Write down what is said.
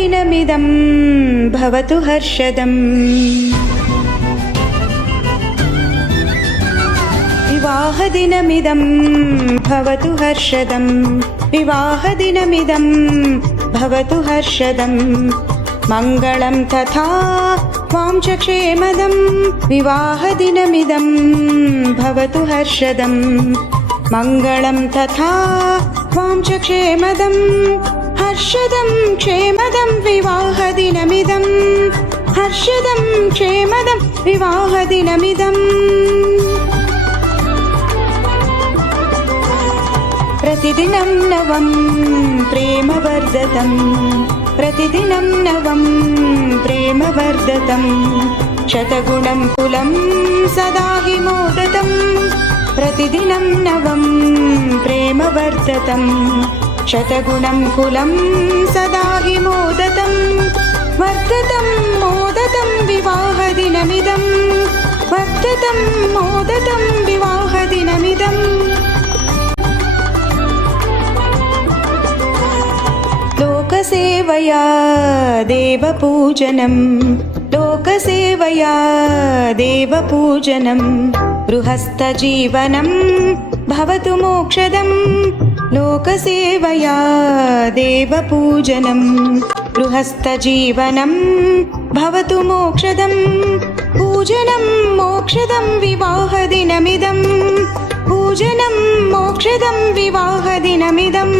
विवाहदिनमिदं भवतु हर्षदम् विवाहदिनमिदं भवतु हर्षदम् विवाहदिनमिदं भवतु हर्षदम् मङ्गलं तथा वाञ्छक्षेमदं विवाहदिनमिदं भवतु हर्षदम् मङ्गलं तथा वाञ्छक्षेमदं हर्षदं क्षेमदं विवाहदिनमिदं हर्षदं क्षेमदं विवाहदिनमिदम् प्रतिदिनं नवं प्रेमवर्धतं प्रतिदिनं नवं प्रेमवर्धतं शतगुणं कुलं सदा हि मोदतं प्रतिदिनं नवं प्रेमवर्धतं शतगुणं कुलं सदा हि मोदतं वर्धतं मोदतं विवाहदिनमिदं वर्धतं मोदतं विवाहदिनमिदम् लोकसेवया देवपूजनं लोकसेवया देवपूजनं गृहस्थजीवनं भवतु मोक्षदं लोकसेवया देवपूजनं गृहस्थजीवनं भवतु मोक्षदं पूजनं मोक्षदं विवाहदिनमिदं पूजनं मोक्षदं विवाहदिनमिदम्